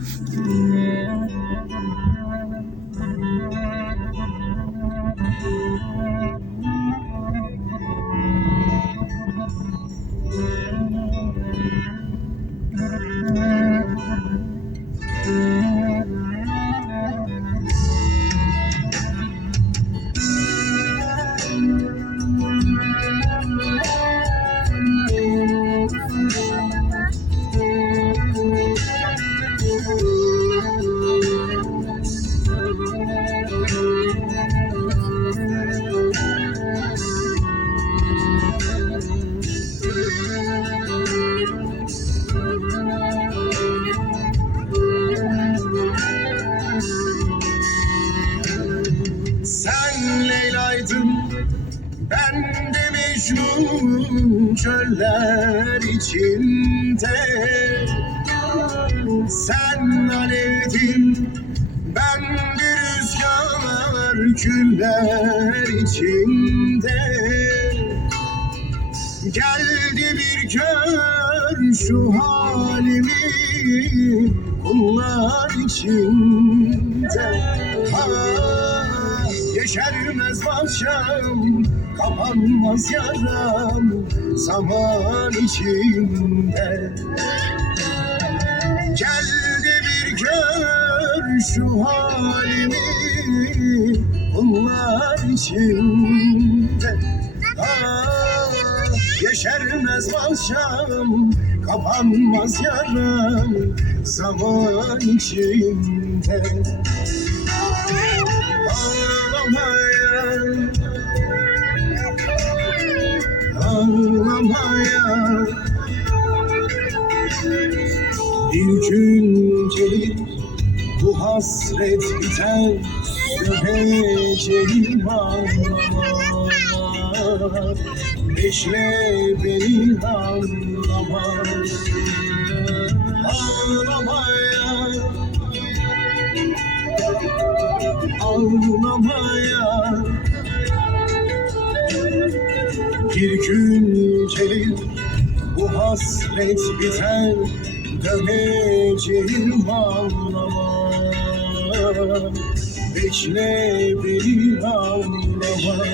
Mm. Ben de Mecnun çöller içinde. Sen alevdin ben de rüzgar küller içinde. Geldi bir gör şu halimi Kullar içinde. ha, Yeşermez başım Kapanmaz yaram Zaman içinde. Geldi bir gör şu halimi Kullar içinde. Ah, Yeşermez başım Kapanmaz yaram Zaman içinde Ağlamaya Ağlamaya Bir gün gelir bu hasret biter Söneceğim ağlamaya Bekle beni Ağlamaya Bir gün gelir bu hasret biter Döneceğim ağlama. Bekle beni ağlama